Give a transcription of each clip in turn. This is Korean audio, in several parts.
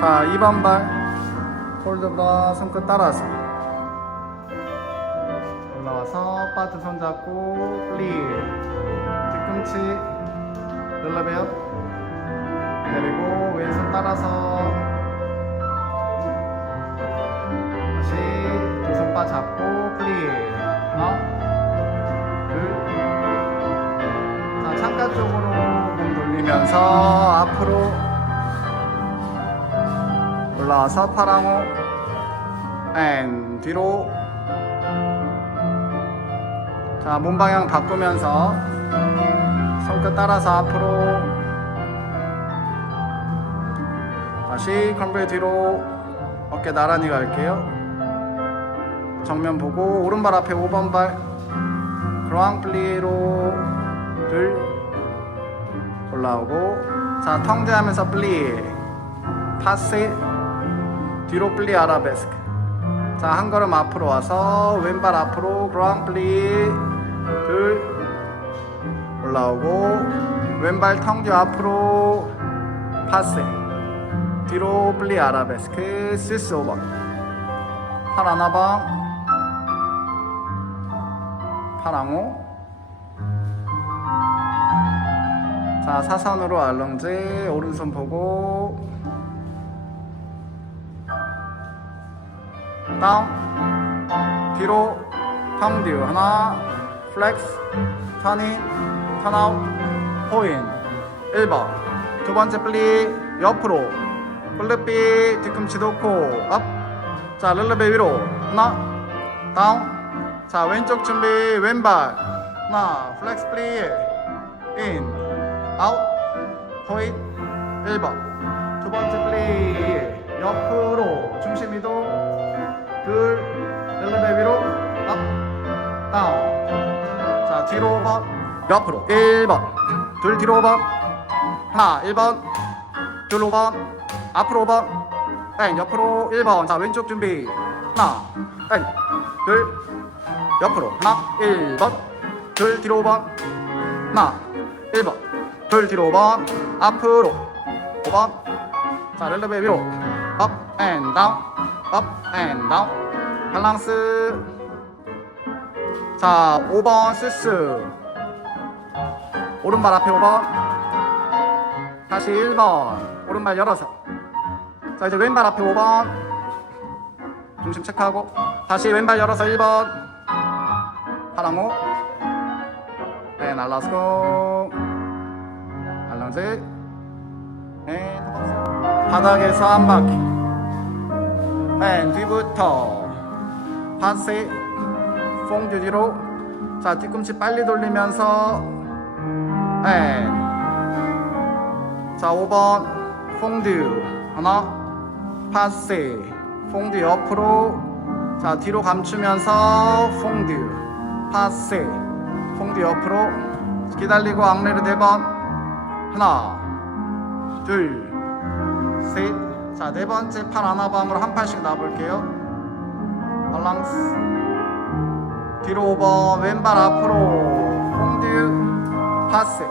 자 2번 발. 홀드바 손끝 따라서. 올라와서 바트 손 잡고 플리 뒤꿈치 relleve요. 그리고 왼손 따라서. 다시 두 손 바 잡고 플리 하나 둘자 창가 쪽으로 몸 돌리면서 앞으로 올라와서 파랑호 앤 뒤로. 자 몸 방향 바꾸면서 손끝 따라서 앞으로. 다시 컴브레 뒤로 어깨 나란히 갈게요. 정면 보고 오른발 앞에 5번 발. 그랑 플리로 둘. 올라오고. 자 텅대하면서 플리. 파세 뒤로 플리 아라베스크. 자 한 걸음 앞으로 와서 왼발 앞으로 그랑 플리 둘 올라오고 왼발 텅뒤 앞으로 파세 뒤로 플리 아라베스크 시스 5번 팔 하나방. 파랑호 자 사선으로 알렁지 오른손 보고 다운 뒤로 텅듀 하나 플렉스 턴인 턴아웃 포인. 1번. 두 번째 플리 옆으로. 플립비 뒤꿈치 놓고 업자 relleve 위로. 하나 다운. 자 왼쪽 준비 왼발. 하나 플렉스 플리. 인. 아웃. 포인. 1번. 두 번째 플리 옆으로. 중심 이동 둘 렐레베 위로 업 다운. 자 뒤로 5번 옆으로 1번. 둘 뒤로 5번 하나 1번. 둘 5번 앞으로 5번. 땡 옆으로 1번. 자 왼쪽 준비. 하나 땡둘 옆으로 하나 1번. 둘 뒤로 5번 하나 1번. 둘 뒤로 5번 앞으로 5번. 자 렐레베 위로 업앤 다운 업 앤 다운 밸런스. 자 5번 스스 오른발 앞에 5번. 다시 1번. 오른발 열어서. 자 이제 왼발 앞에 5번. 중심 체크하고. 다시 왼발 열어서 1번. 파랑호 네 날라스고. 알랑지 네 바닥에서 한 바퀴 맨 뒤부터 파세 퐁듀 뒤로. 자 뒤꿈치 빨리 돌리면서 앤. 자 5번 퐁듀. 하나. 파세 퐁듀 옆으로. 자 뒤로 감추면서 퐁듀. 파세 퐁듀 옆으로. 기다리고 앙레르 4번. 하나 둘셋 자 네 번째 팔 하나방으로 한 팔씩 놔볼게요. 밸런스. 뒤로 5번 왼발 앞으로. 퐁듀 파세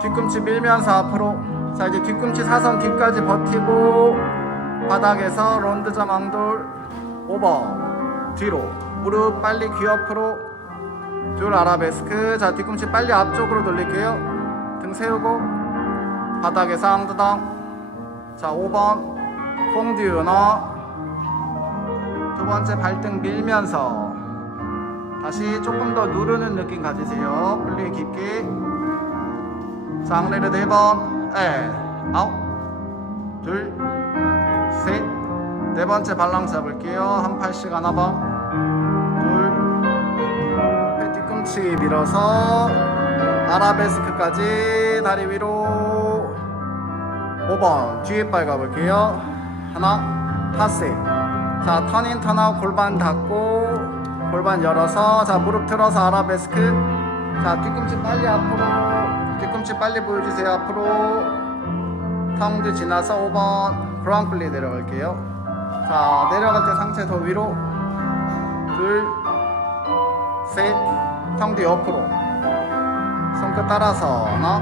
뒤꿈치 밀면서 앞으로. 자 이제 뒤꿈치 사선 뒤까지 버티고 바닥에서 런드점 앙돌 5번 뒤로. 무릎 빨리 귀 옆으로. 둘 아라베스크. 자 뒤꿈치 빨리 앞쪽으로 돌릴게요. 등 세우고 바닥에서 앙드당 자 5번 퐁듀 너 두 번째 발등 밀면서 다시 조금 더 누르는 느낌 가지세요. 플리 깊게. 장레르 네 번. 에. 아홉. 둘. 셋. 네 번째 발랑스 잡을게요. 한 팔씩 하나 번. 둘. 배 뒤꿈치 밀어서 아라베스크까지 다리 위로 5번 뒤에 발 가볼게요. 하나. 타세. 자, 턴인 턴아웃 골반 닫고 골반 열어서 자, 무릎 틀어서 아라베스크. 자, 뒤꿈치 빨리 앞으로. 뒤꿈치 빨리 보여주세요. 앞으로. 텅드 지나서 5번 그랑플리 내려갈게요. 자, 내려갈 때 상체 더 위로. 둘, 셋, 텅드 옆으로. 손끝 따라서 하나,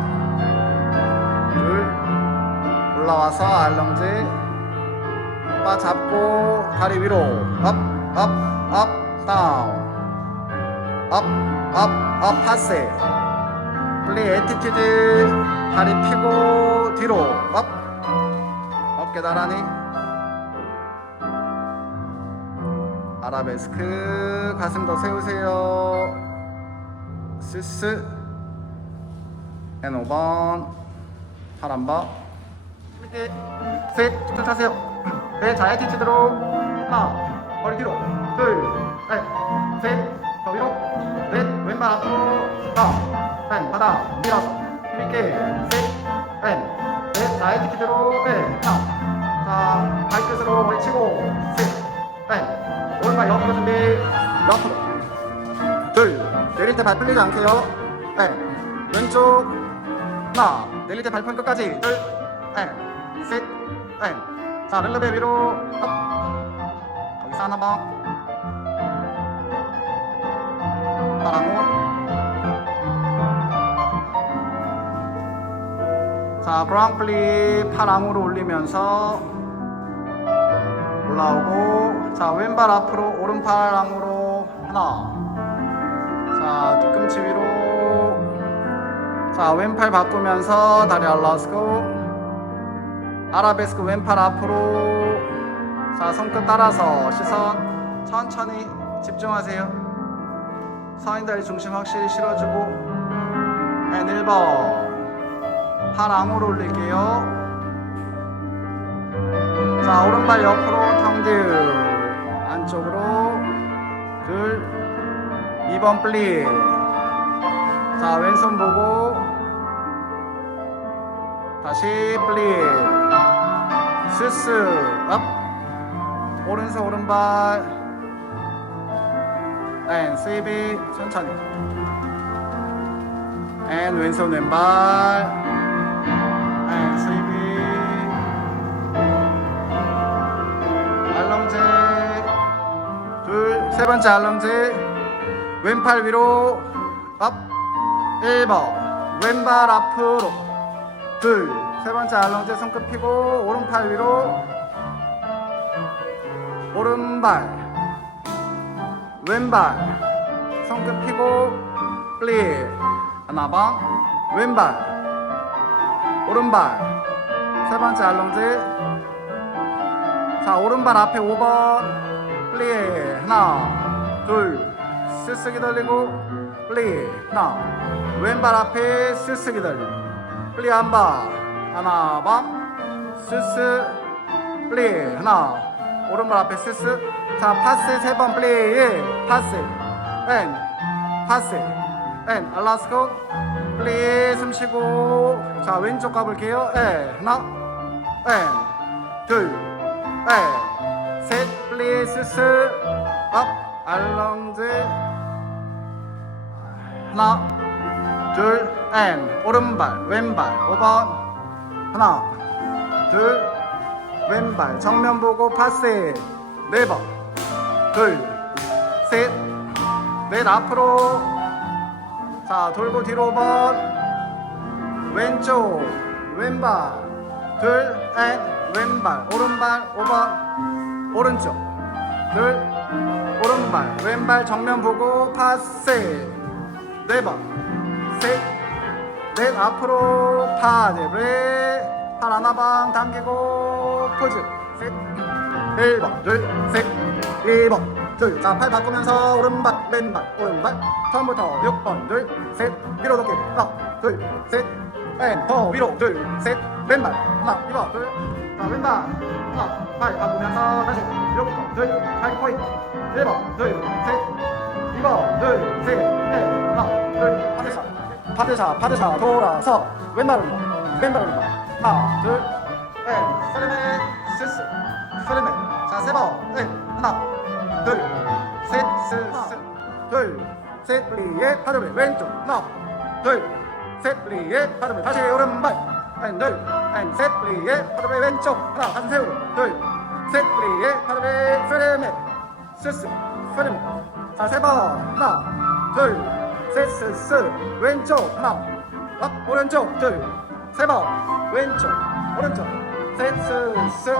둘, 올라와서 알렁지. 바 잡고 다리 위로. 업, 업, 업, 다운. 업, 업, 업 파세 플리 에티튜드. 다리 펴고 뒤로. 업. 어깨 나란히 아라베스크. 가슴 더 세우세요. 스스. 앤 5번. 팔 한번 이렇게 셋. 쭉쭉 차세요 네 자의 티치드로. 하나 머리 뒤로. 둘 넷 셋 더 위로. 넷 왼발 앞으로. 하나 바닥 밀어서. 이렇게. 셋넷넷 자의 티치드로. 넷 하나 자 발끝으로 머리 치고. 셋넷 오른발 옆으로 준비. 옆으로. 둘 내릴 때 발 풀리지 않게요. 네 왼쪽. 하나 내릴 때 발판 끝까지. 둘 네, 셋, 네. 자 렐러베 위로. 업. 거기서 하나 방 파랑우 자 브랑플리 팔앙으로 올리면서 올라오고 자 왼발 앞으로 오른팔 앙으로 하나. 자 뒤꿈치 위로. 자 왼팔 바꾸면서 다리 알라스고 아라베스크 왼팔 앞으로. 자 손끝 따라서 시선 천천히 집중하세요. 서인다리 중심 확실히 실어주고. 앤 1번. 팔 앙으로 올릴게요. 자 오른발 옆으로 텅듀 안쪽으로 둘 2번 플리 자 왼손 보고 다시 플리 스스 업 오른손 오른발. 앤 스위비 천천히. 앤 왼손 왼발. 앤 스위비 알럼제. 둘세 번째 알럼제. 왼팔 위로. 업 1번. 왼발 앞으로. 둘 세 번째 알럼제 손끝 펴고 오른팔 위로 오른발 왼발 손끝 펴고 플리 하나 방 왼발 오른발. 세 번째 알럼제. 자 오른발 앞에 5번 플리 하나 둘 스스 기다리고 플리 하나 왼발 앞에 스스 기다리고 플리 한번 하나 방 스스 플리 하나. 오른발 앞에 스스. 자 파스 세 번 플리 파스. 앤 파스. 앤 알라스코. 플리 숨 쉬고. 자 왼쪽 가볼게요. 에 하나. 앤둘. 에, 셋, 플리스, 스, 업, 알렁즈, 하나, 둘, 앤, 오른발, 왼발, 5번, 하나, 둘, 왼발, 정면 보고 파스, 네 번, 둘, 셋, 넷 앞으로, 자, 돌고 뒤로 5번, 왼쪽, 왼발, 둘, 앤, 왼발, 오른발, 5번, 오른쪽, 둘, 오른발, 왼발 정면 보고 파세, 네 번, 셋, 넷 앞으로 파데브레, 팔 하나방 당기고 포즈, 셋, 1번, 둘, 셋, 2번, 둘, 자, 팔 바꾸면서 오른발, 왼발, 오른발, 처음부터 6번, 둘, 셋, 위로 높게, 하나, 둘, 셋, 앤, 더 위로, 둘, 셋, 왼발, 하나, 2번, 둘, 자, 왼발, 하나, 팔 바꾸면서 다시. 6번, 둘, 팔 포인트, 1번, 둘, 셋, 2번, 둘, 셋, 넷, 하나, 둘, 파드샷, 파드샷, 파드샷, 돌아서, 왼발 오른발, 왼발 오른발, 하나, 둘, 앤, 세레메, 스스, 세레메, 자, 세 번, 넷, 하나, 둘, 셋, 스스, 둘, 셋, 플리에 파드블 왼쪽, 하나, 둘, 셋, 플리에 파드블 다시 오른발, 앤, 둘, 앤, 셋, 플리에 파드블 왼쪽, 하나, 가슴 세우고, 둘, 셋, 플리에 파드블 세레메, 스스, 세레메, 자, 세 번, 하나, 둘, 셋, 스스, 왼쪽, 하나, 업, 오른쪽, 둘, 세 번, 왼쪽, 오른쪽, 셋, 스스,